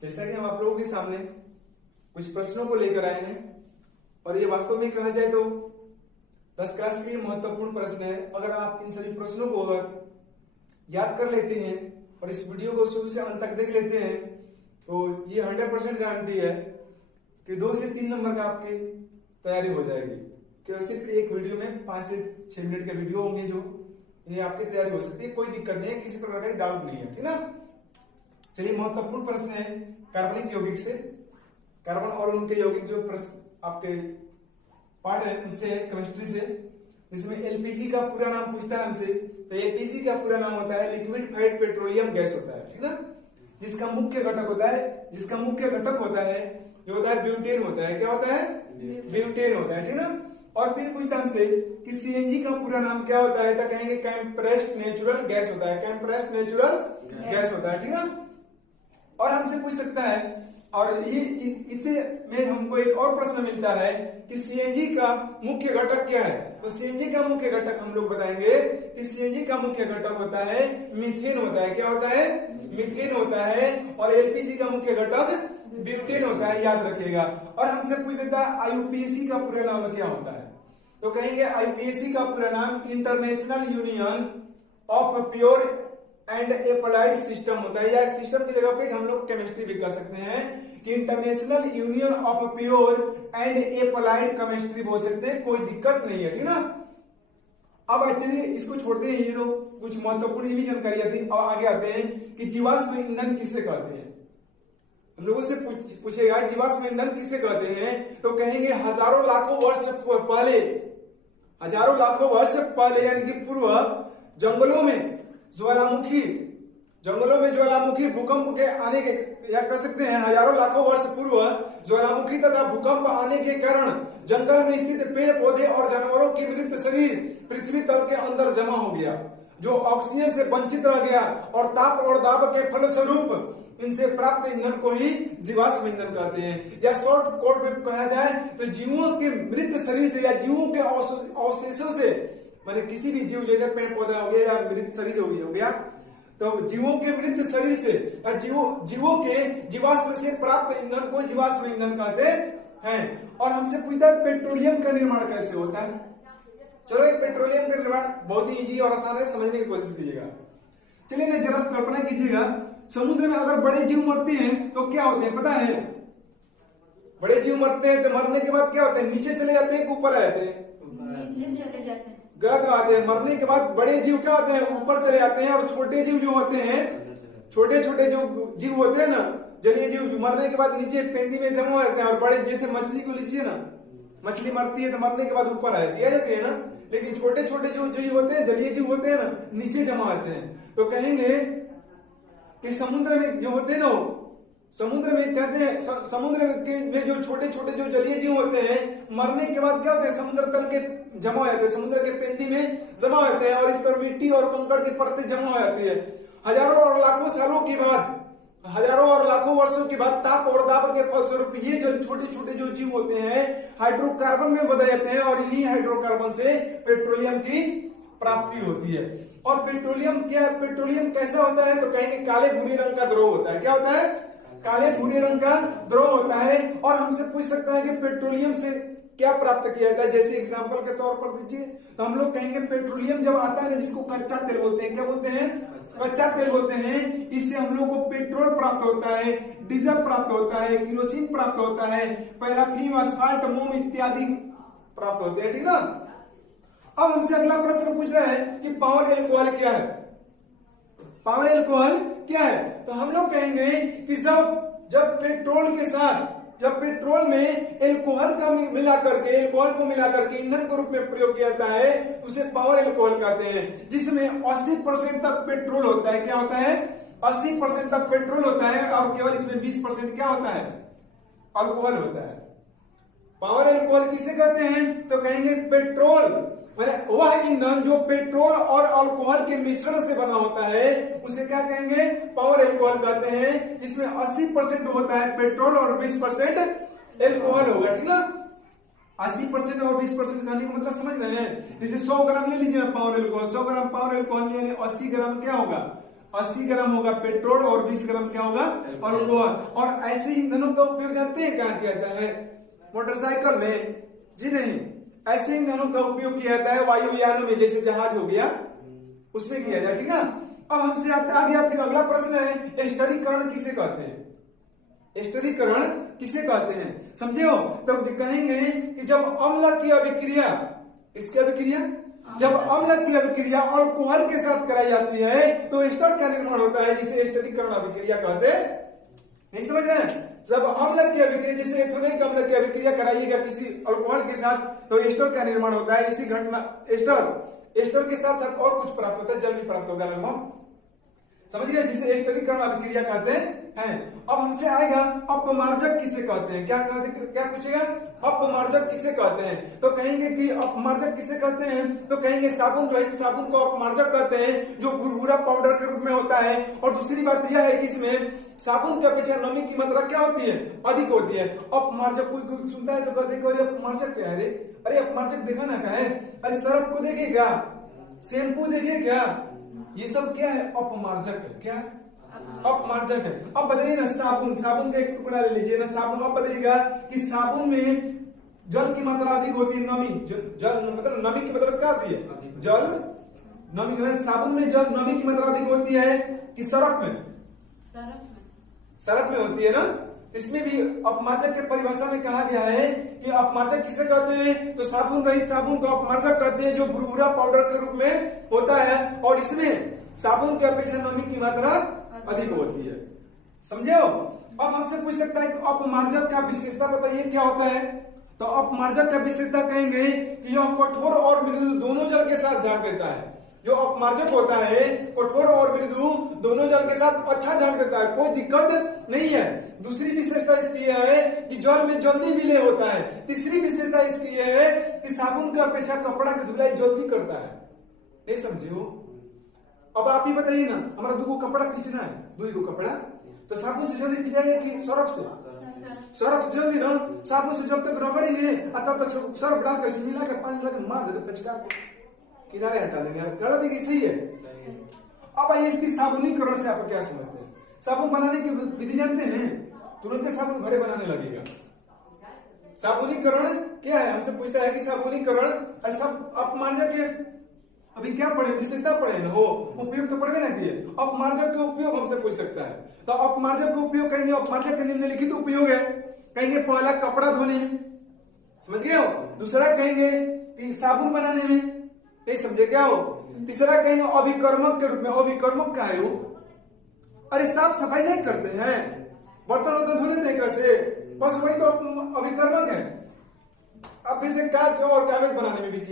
जैसा कि हम आप लोगों के सामने कुछ प्रश्नों को लेकर आए हैं और ये वास्तव में कहा जाए तो 10 क्लास के लिए महत्वपूर्ण प्रश्न है। अगर आप इन सभी प्रश्नों को अगर याद कर लेते हैं और इस वीडियो को शुरू से अंत तक देख लेते हैं तो ये 100% गारंटी है कि 2 से 3 नंबर का आपकी तैयारी हो जाएगी। क्योंकि सिर्फ एक वीडियो में 5 से 6 मिनट के वीडियो होंगे जो ये आपकी तैयारी हो सकती है, कोई दिक्कत नहीं है, किसी प्रकार का डाउट नहीं है, ठीक ना। चलिए महत्वपूर्ण प्रश्न है कार्बनिक यौगिक से, कार्बन और उनके यौगिक जो आपके पार्ट है उससे, केमिस्ट्री से, जिसमें एलपीजी का पूरा नाम पूछता है हमसे, तो एलपीजी का पूरा नाम होता है लिक्विफाइड पेट्रोलियम गैस होता है, ठीक ना। जिसका मुख्य घटक होता है जो होता है ब्यूटेन होता है। क्या होता है? ब्यूटेन होता है, ठीक ना। और फिर पूछता है हमसे कि सीएनजी का पूरा नाम क्या होता है, तो कहेंगे कंप्रेस्ड नेचुरल गैस होता है, कंप्रेस्ड नेचुरल गैस होता है, ठीक ना। और हमसे पूछ सकता है, और ये इससे में हमको एक और प्रश्न मिलता है कि सीएनजी का मुख्य घटक क्या है। तो सीएनजी का मुख्य घटक हम लोग बताएंगे कि सीएनजी का मुख्य घटक होता है मीथेन होता है। क्या होता है? मीथेन होता है। और एलपीजी का मुख्य घटक ब्यूटेन होता है, याद रखिएगा। और हमसे पूछ देता है आईयूपीएसी का पूरा नाम क्या होता है, तो कहेंगे आईयूपीएसी का पूरा नाम international union of pure and applied system होता है। या सिस्टम की जगह पे हम लोग केमिस्ट्री भी कर सकते हैं कि international union of pure and applied chemistry बोल सकते हैं, कोई दिक्कत नहीं है, ठीक ना। अब चलिए इसको छोड़ते हैं, ये तो कुछ महत्वपूर्ण भी जानकारियां थी। और आगे आते हैं कि जीवाश्म ईंधन किसे कहते हैं। लोगों से पूछेगा जीवाश्म ईंधन किसे कहते हैं, तो कहेंगे हजारों लाखों वर्ष पहले यानी कि पूर्व ज्वालामुखी भूकंप के आने के, या कह सकते हैं हजारों लाखों वर्ष पूर्व ज्वालामुखी तथा भूकंप आने के कारण जंगल में स्थित पेड़ पौधे और जानवरों की मृत शरीर पृथ्वी तल के अंदर जमा हो गया, जो ऑक्सीजन से वंचित रह गया, और ताप और दाब के फलस्वरूप इनसे प्राप्त ईंधन को ही जीवाश्म ईंधन कहते हैं। या शॉर्ट कोट में कहा जाए तो जीवों के मृत शरीर से या जीवों के अवशेषों से, माने किसी भी जीव जैसे पेड़ पौधा हो गया या मृत शरीर हो गया, तो जीवों के मृत शरीर से या जीवों के जीवाश्म से प्राप्त ईंधन को जीवाश्म ईंधन कहते हैं। और हमसे पूछता है पेट्रोलियम का निर्माण कैसे होता है। चलो ये पेट्रोलियम का निर्माण बहुत ही इजी और आसान है, समझने की कोशिश कीजिएगा। चलिए ना जरा कल्पना कीजिएगा, समुद्र में अगर बड़े जीव मरते हैं तो क्या होते हैं पता है? बड़े जीव मरते हैं तो मरने के बाद क्या होते हैं, नीचे चले जाते हैं कि ऊपर आ जाते हैं? गलत बात है। मरने के बाद बड़े जीव क्या होते हैं, ऊपर चले जाते हैं। और छोटे जीव जो होते हैं, छोटे छोटे जो जीव होते हैं ना, जलीय जीव, मरने के बाद नीचे पेंदी में जमा हो जाते हैं। और बड़े, जैसे मछली को लीजिए ना, मछली मरती है तो मरने के बाद ऊपर आ जाती है ना, लेकिन छोटे छोटे जो जीव होते हैं, जलीय जीव होते हैं ना, नीचे जमा होते हैं। तो कहेंगे कि समुद्र में जो होते हैं ना, समुद्र में कहते हैं, समुद्र में जो छोटे छोटे जो जलीय जीव होते हैं, मरने के बाद क्या होते हैं, समुद्र तल के जमा हो जाते हैं, समुद्र के पेंदी में जमा हो जाते हैं। और इस पर मिट्टी और कंकड़ की परतें जमा हो जाती है। हजारों और लाखों सालों के बाद, हजारों और लाखों वर्षों के बाद ताप और दाब के फलस्वरूप ये जो छोटे छोटे जो जीव होते हैं हाइड्रोकार्बन में बदल जाते हैं, और इन्हीं हाइड्रोकार्बन से पेट्रोलियम की प्राप्ति होती है। और पेट्रोलियम क्या है, पेट्रोलियम कैसा होता है, तो कहेंगे काले भूरे रंग का द्रव होता है। क्या होता है? काले भूरे रंग का द्रव होता है। और हमसे पूछ सकता है कि पेट्रोलियम से क्या प्राप्त किया जाता है, जैसे एग्जांपल के तौर पर दीजिए, तो हम लोग कहेंगे पेट्रोलियम जब आता है ना, जिसको कच्चा तेल बोलते हैं, क्या बोलते हैं? कच्चा तेल बोलते हैं। इससे हम लोग को पेट्रोल प्राप्त होता है, डीजल प्राप्त होता है, केरोसिन प्राप्त होता है, पैराफिन, असफाल्ट, मोम इत्यादि प्राप्त होते हैं, ठीक ना। अब हमसे अगला प्रश्न पूछ रहा है कि पावर एल्कोहल क्या है। पावर एल्कोहल क्या है, तो हम लोग कहेंगे कि जब पेट्रोल के साथ, जब पेट्रोल में एल्कोहल को मिला करके ईंधन के रूप में प्रयोग किया जाता है, उसे पावर एल्कोहल कहते हैं। जिसमें 80% तक पेट्रोल होता है। क्या होता है? 80% तक पेट्रोल होता है, और केवल इसमें 20% क्या होता है, अल्कोहल होता है। पावर एल्कोहल किसे कहते हैं, तो कहेंगे पेट्रोल वह ईंधन जो पेट्रोल और अल्कोहल के मिश्रण से बना होता है, उसे क्या कहेंगे, पावर एल्कोहल कहते हैं। जिसमें 80% होता है पेट्रोल और 20% एल्कोहल होगा, ठीक ना। 80% और 20% कहने का मतलब समझ रहे हैं। जैसे 100 ग्राम ले लीजिए पावर एल्कोहल, 100 ग्राम पावर एल्कोहल यानी 80 ग्राम क्या होगा, 80 ग्राम होगा पेट्रोल और 20 ग्राम क्या होगा अल्कोहल। और ऐसे ईंधनों का उपयोग जानते हैं कहाँ किया जाता है? मोटरसाइकिल में जी नहीं, ऐसे ईंधनों का उपयोग किया जाता है वायुयानों में, जैसे जहाज हो गया उसमें किया जाए, ठीक ना। अब हमसे आ गया फिर अगला प्रश्न है, स्थिरीकरण किसे कहते हैं? स्थिरीकरण किसे कहते हैं समझे हो? तो कहेंगे कि जब अम्ल की अभिक्रिया, इसकी अभिक्रिया, जब अम्ल की अभिक्रिया अल्कोहल के साथ कराई जाती है तो एस्टर का निर्माण होता है, जिसे स्थिरीकरण अभिक्रिया कहते हैं। नहीं समझ रहे हैं? जब अम्ल की अभिक्रिया, जैसे एथेनॉइक अम्ल की अभिक्रिया कराइएगा किसी अल्कोहल के साथ तो एस्टर का निर्माण होता है। इसी घटना एस्टर के साथ साथ और कुछ प्राप्त होता है, जल भी प्राप्त होगा लगभग, समझ गए, जिसे स्थिरीकरण अभिक्रिया कहते हैं। अब हमसे आएगा अपमार्जक किसे कहते हैं? क्या पूछेगा? अपमार्जक किसे कहते हैं? तो कहेंगे कि अपमार्जक किसे कहते हैं, तो कहेंगे साबुन रहित साबुन को अपमार्जक कहते हैं, जो भुरभुरा पाउडर के रूप में होता है। और दूसरी बात यह है कि इसमें साबुन के अपेक्षा नमी की मात्रा क्या होती है? अधिक होती है। अपमार्जक कोई सुनता है तो कहते हैं अरे अपमार्जक क्या है? अरे अपमार्जक देखा ना क्या है? अरे सर्फ को देखे क्या? शैम्पू देखे क्या? ये सब क्या है? अपमार्जक है। क्या अपमार्जक है? अब बताइए ना, साबुन का एक टुकड़ा ले लीजिए ना, साबुन। अब बताइएगा कि साबुन में जल की मात्रा अधिक होती है, नमी, जल मतलब नमी की मात्रा क्या होती है? जल, नमी की मात्रा, साबुन में जल नमी की मात्रा अधिक होती है कि सरफ में? सरफ में होती है ना। इसमें भी अपमार्जक के परिभाषा में कहा गया है कि अपमार्जक किसे कहते हैं, तो साबुन रहित साबुन को अपमार्जक कहते हैं, जो भुरभुरा पाउडर के रूप में होता है और इसमें साबुन की अपेक्षा नमी की मात्रा अधिक होती है। समझे हो? अब हमसे पूछ सकता है कि अपमार्जक का विशेषता बताइए क्या होता है? तो अपमार्जक का विशेषता कहेंगे कि यह कठोर और मृदु दोनों जल के साथ झाग देता है। जो अपमार्जक होता है कठोर और मृदु दोनों जल के साथ अच्छा झाग देता है, कोई दिक्कत नहीं है। दूसरी विशेषता इसकी यह है कि जल में जल्दी विलय होता है। तीसरी विशेषता इसकी यह है कि साबुन की अपेक्षा कपड़ा की धुलाई जल्दी करता है। नहीं समझे हो? अब आप ही बताइए ना, हमारा 2 कपड़ा खींचना है, 2 कपड़ा, तो साबुन से जल्दी खींचाएंगे कि सर्फ से? सर्फ से जल्दी ना। साबुन से जब तक रगड़ेंगे तब तक सर्फ डाल कर मिला के पानी लगा मार देते, पचका किनारे हटा देंगे। गलत है कि सही है? अब आइए इसकी साबुनीकरण से आप क्या समझते हैं? साबुन बनाने की विधि जानते हैं? तुरंत साबुन घरे बनाने लगेगा। साबुनीकरण क्या है? हमसे पूछता है कि साबुनीकरण सब अपमार्जक के अभी क्या पढ़े? विशेषता पढ़े ना, हो उपयोग तो पढ़े ना किए। अपमार्जक के उपयोग हमसे पूछ सकता है, तो अपमार्जक का उपयोग कहेंगे, अपमार्जक के निम्नलिखित उपयोग है। कहेंगे पहला कपड़ा धोने में, समझ गए हो? दूसरा कहेंगे कि साबुन बनाने में, नहीं समझे क्या हो? तीसरा कहेंगे अभिकर्मक के रूप में। अभिकर्मक क्या है? अरे साफ सफाई नहीं करते हैं, बर्तन धो देते हैं से, बस वही तो अभिकर्मक है। अब फिर से कांच और कागज बनाने में भी